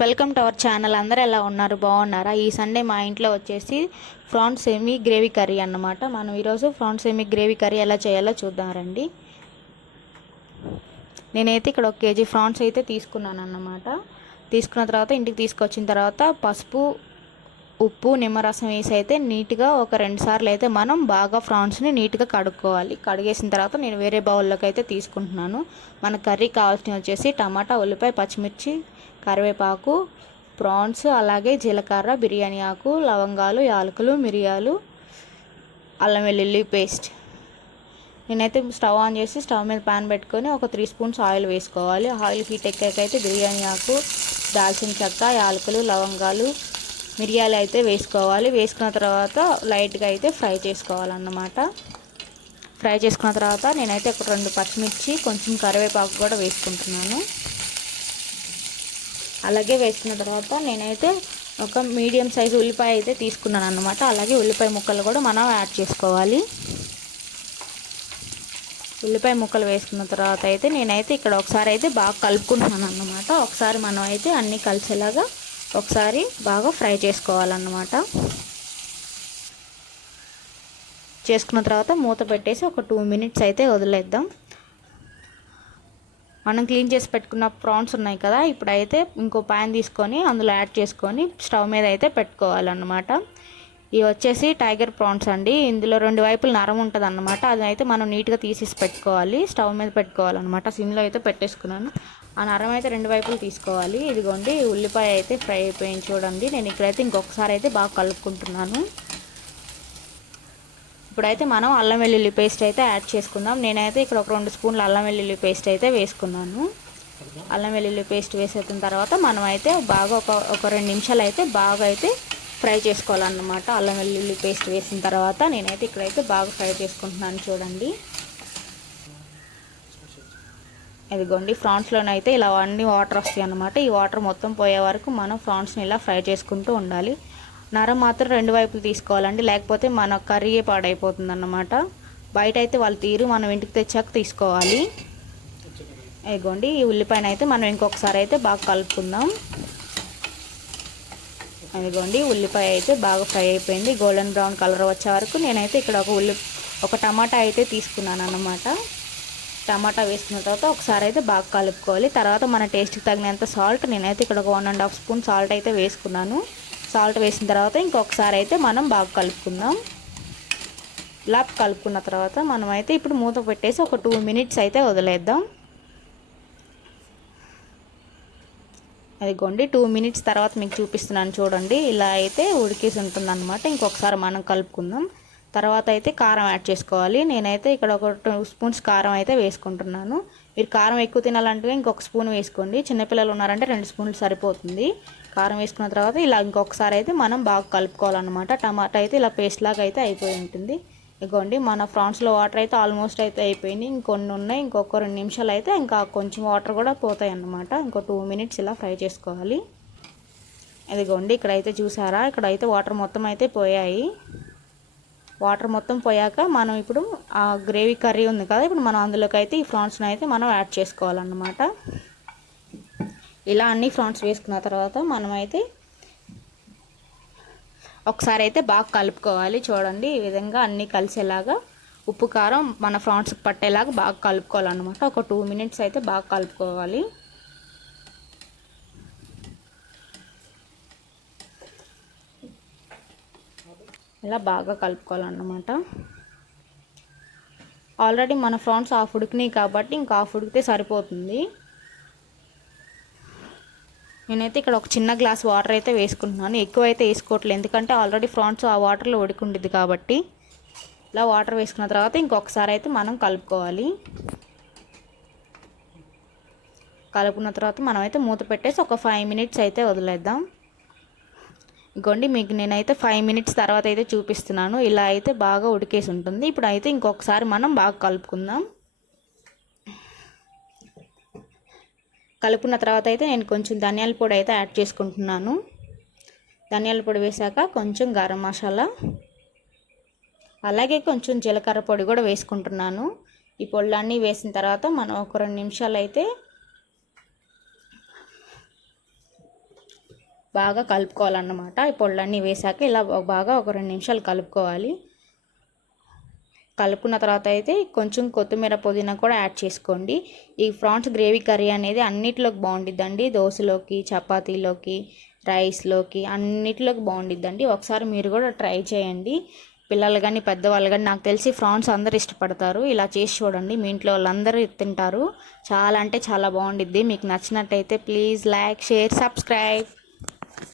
Welcome to our channel. అందరూ ఎలా ఉన్నారు? బాగున్నారా? ఈ సండే మా ఇంట్లో వచ్చేసి ప్రాన్స్ సెమీ గ్రేవీ కర్రీ అన్నమాట. మనం ఈరోజు ప్రాన్స్ సెమీ గ్రేవీ కర్రీ ఎలా చేయాలో చూద్దాం రండి. నేనైతే ఇక్కడ 1 కేజీ ప్రాన్స్ అయితే తీసుకున్నాను అన్నమాట. తీసుకున్న తర్వాత ఇంటికి తీసుకొచ్చిన తర్వాత పసుపు, ఉప్పు, నిమ్మరసం వేసి అయితే నీట్గా ఒక 2 సార్లు అయితే మనం బాగా ప్రాన్స్ని నీట్గా కడుక్కోవాలి. కడిగేసిన తర్వాత నేను వేరే బౌల్లోకి అయితే తీసుకుంటున్నాను. మన కర్రీ కావాల్సినవి వచ్చేసి టమాటా, ఉల్లిపాయ, పచ్చిమిర్చి, కరివేపాకు, ప్రాన్స్, అలాగే జీలకర్ర, బిర్యానీ ఆకు, లవంగాలు, యాలకులు, మిరియాలు, అల్లం వెల్లుల్లి పేస్ట్. నేనైతే స్టవ్ ఆన్ చేసి స్టవ్ మీద ప్యాన్ పెట్టుకొని ఒక 3 స్పూన్స్ ఆయిల్ వేసుకోవాలి. ఆయిల్ హీట్ ఎక్కాకైతే బిర్యానీ ఆకు, దాల్చిన చెక్క, యాలకులు, లవంగాలు, మిరియాలు అయితే వేసుకోవాలి. వేసుకున్న తర్వాత లైట్గా అయితే ఫ్రై చేసుకోవాలన్నమాట. ఫ్రై చేసుకున్న తర్వాత నేనైతే ఒక 2 పచ్చిమిర్చి, కొంచెం కరివేపాకు కూడా వేసుకుంటున్నాను. అలాగే వేసుకున్న తర్వాత నేనైతే ఒక మీడియం సైజు ఉల్లిపాయ అయితే తీసుకున్నాను అన్నమాట. అలాగే ఉల్లిపాయ ముక్కలు కూడా మనం యాడ్ చేసుకోవాలి. ఉల్లిపాయ ముక్కలు వేసుకున్న తర్వాత అయితే నేనైతే ఇక్కడ ఒకసారి అయితే బాగా కలుపుకుంటున్నాను అన్నమాట. ఒకసారి మనం అయితే అన్నీ కలిసేలాగా ఒకసారి బాగా ఫ్రై చేసుకోవాలన్నమాట. చేసుకున్న తర్వాత మూత పెట్టేసి ఒక 2 మినిట్స్ అయితే వదిలేద్దాం. మనం క్లీన్ చేసి పెట్టుకున్న ప్రాన్స్ ఉన్నాయి కదా, ఇప్పుడైతే ఇంకో ప్యాన్ తీసుకొని అందులో యాడ్ చేసుకొని స్టవ్ మీద అయితే పెట్టుకోవాలన్నమాట. ఇవి వచ్చేసి టైగర్ ప్రాన్స్ అండి. ఇందులో 2 వైపులు నరం ఉంటుంది అన్నమాట. అది అయితే మనం నీట్గా తీసేసి పెట్టుకోవాలి. స్టవ్ మీద పెట్టుకోవాలన్నమాట. సిమ్లో అయితే పెట్టేసుకున్నాను. ఆ నరం అయితే 2 వైపులు తీసుకోవాలి. ఇదిగోండి ఉల్లిపాయ అయితే ఫ్రై అయిపోయింది చూడండి. నేను ఇక్కడైతే ఇంకొకసారి అయితే బాగా కలుపుకుంటున్నాను. ఇప్పుడైతే మనం అల్లం వెల్లుల్లి పేస్ట్ అయితే యాడ్ చేసుకుందాం. నేనైతే ఇక్కడ ఒక 2 స్పూన్ల అల్లం వెల్లుల్లి పేస్ట్ అయితే వేసుకున్నాను. అల్లం వెల్లుల్లి పేస్ట్ వేసేసిన తర్వాత మనం అయితే బాగా ఒక 2 నిమిషాలు అయితే బాగా అయితే ఫ్రై చేసుకోవాలన్నమాట. అల్లం వెల్లుల్లి పేస్ట్ వేసిన తర్వాత నేనైతే ఇక్కడైతే బాగా ఫ్రై చేసుకుంటున్నాను చూడండి. ఇదిగోండి ప్రాన్స్లోనైతే ఇలా అన్ని వాటర్ వస్తాయి అన్నమాట. ఈ వాటర్ మొత్తం పోయే వరకు మనం ప్రాన్స్ని ఇలా ఫ్రై చేసుకుంటూ ఉండాలి. నరం మాత్రం 2 వైపులు తీసుకోవాలండి, లేకపోతే మన కర్రీ పాడైపోతుంది అన్నమాట. బయట అయితే వాళ్ళు తీరు, మనం ఇంటికి తెచ్చాక తీసుకోవాలి. ఇదిగోండి ఈ ఉల్లిపాయన అయితే మనం ఇంకొకసారి అయితే బాగా కలుపుకుందాం. ఇదిగోండి ఉల్లిపాయ అయితే బాగా ఫ్రై అయిపోయింది. గోల్డెన్ బ్రౌన్ కలర్ వచ్చే వరకు నేనైతే ఇక్కడ ఒక టమాటా అయితే తీసుకున్నాను అన్నమాట. టమాటా వేసుకున్న తర్వాత ఒకసారి అయితే బాగా కలుపుకోవాలి. తర్వాత మన టేస్ట్కి తగినంత సాల్ట్, నేనైతే ఇక్కడ ఒక 1.5 స్పూన్ సాల్ట్ అయితే వేసుకున్నాను. సాల్ట్ వేసిన తర్వాత ఇంకొకసారి అయితే మనం బాగా కలుపుకుందాం. ఇలా కలుపుకున్న తర్వాత మనం అయితే ఇప్పుడు మూత పెట్టేసి ఒక 2 మినిట్స్ అయితే వదిలేద్దాం. అదిగోండి 2 మినిట్స్ తర్వాత మీకు చూపిస్తున్నాను చూడండి. ఇలా అయితే ఉడికేసి ఉంటుంది అనమాట. ఇంకొకసారి మనం కలుపుకుందాం. తర్వాత అయితే కారం యాడ్ చేసుకోవాలి. నేనైతే ఇక్కడ ఒక 2 స్పూన్స్ కారం అయితే వేసుకుంటున్నాను. మీరు కారం ఎక్కువ తినాలంటే ఇంకొక స్పూన్ వేసుకోండి. చిన్నపిల్లలు ఉన్నారంటే 2 స్పూన్లు సరిపోతుంది. కారం వేసుకున్న తర్వాత ఇలా ఇంకొకసారి అయితే మనం బాగా కలుపుకోవాలన్నమాట. టమాటా అయితే ఇలా పేస్ట్ లాగా అయితే అయిపోయి ఉంటుంది. ఇదిగోండి మన ప్రాన్స్లో వాటర్ అయితే ఆల్మోస్ట్ అయితే అయిపోయినాయి. ఇంకొన్ని ఉన్నాయి. ఇంకొక 2 నిమిషాలు అయితే ఇంకా కొంచెం వాటర్ కూడా పోతాయి అన్నమాట. ఇంకో 2 మినిట్స్ ఇలా ఫ్రై చేసుకోవాలి. ఇదిగోండి ఇక్కడైతే చూసారా, ఇక్కడైతే వాటర్ మొత్తం అయితే పోయాయి. వాటర్ మొత్తం పోయాక మనం ఇప్పుడు ఆ గ్రేవీ కర్రీ ఉంది కదా, ఇప్పుడు మనం అందులోకి అయితే ఈ ప్రాన్స్ని అయితే మనం యాడ్ చేసుకోవాలన్నమాట. ఇలా అన్ని ప్రాన్స్ వేసుకున్న తర్వాత మనమైతే ఒకసారి అయితే బాగా కలుపుకోవాలి. చూడండి ఈ విధంగా అన్నీ కలిసేలాగా ఉప్పు కారం మన ప్రాన్స్కి పట్టేలాగా బాగా కలుపుకోవాలన్నమాట. ఒక 2 మినిట్స్ అయితే బాగా కలుపుకోవాలి. ఇలా బాగా కలుపుకోవాలన్నమాట. ఆల్రెడీ మన ప్రాన్స్ హాఫ్ ఉడికినాయి కాబట్టి ఇంకా హాఫ్ ఉడికితే సరిపోతుంది. నేనైతే ఇక్కడ ఒక చిన్న గ్లాస్ వాటర్ అయితే వేసుకుంటున్నాను. ఎక్కువ అయితే వేసుకోవట్లేదు, ఎందుకంటే ఆల్రెడీ ప్రాన్స్ ఆ వాటర్లో ఉడికిండిద్ది కాబట్టి. ఇలా వాటర్ వేసుకున్న తర్వాత ఇంకొకసారి అయితే మనం కలుపుకోవాలి. కలుపుకున్న తర్వాత మనమైతే మూత పెట్టేసి ఒక 5 మినిట్స్ అయితే వదిలేద్దాం. ఇంకోండి మీకు నేనైతే 5 మినిట్స్ తర్వాత అయితే చూపిస్తున్నాను. ఇలా అయితే బాగా ఉడికేసి ఉంటుంది. ఇప్పుడు అయితే ఇంకొకసారి మనం బాగా కలుపుకుందాం. కలుపుకున్న తర్వాత అయితే నేను కొంచెం ధనియాల పొడి అయితే యాడ్ చేసుకుంటున్నాను. ధనియాల పొడి వేసాక కొంచెం గరం మసాలా, అలాగే కొంచెం జీలకర్ర పొడి కూడా వేసుకుంటున్నాను. ఈ పొళ్ళన్నీ వేసిన తర్వాత మనం ఒక 2 నిమిషాలు అయితే బాగా కలుపుకోవాలన్నమాట. ఈ పొళ్ళన్నీ వేసాక ఇలా బాగా ఒక 2 నిమిషాలు కలుపుకోవాలి. కలుపుకున్న తర్వాత అయితే కొంచెం కొత్తిమీర పుదీనా కూడా యాడ్ చేసుకోండి. ఈ ప్రాన్స్ గ్రేవీ కర్రీ అనేది అన్నిటిలోకి బాగుండిద్దండి. దోశలోకి, చపాతీలోకి, రైస్లోకి అన్నిటిలోకి బాగుండిద్దండి. ఒకసారి మీరు కూడా ట్రై చేయండి. పిల్లలు కానీ పెద్దవాళ్ళు కానీ, నాకు తెలిసి ప్రాన్స్ అందరు ఇష్టపడతారు. ఇలా చేసి చూడండి, మీ ఇంట్లో వాళ్ళందరూ తింటారు. చాలా అంటే చాలా బాగుండిద్ది. మీకు నచ్చినట్టయితే ప్లీజ్ లైక్, షేర్, సబ్స్క్రైబ్.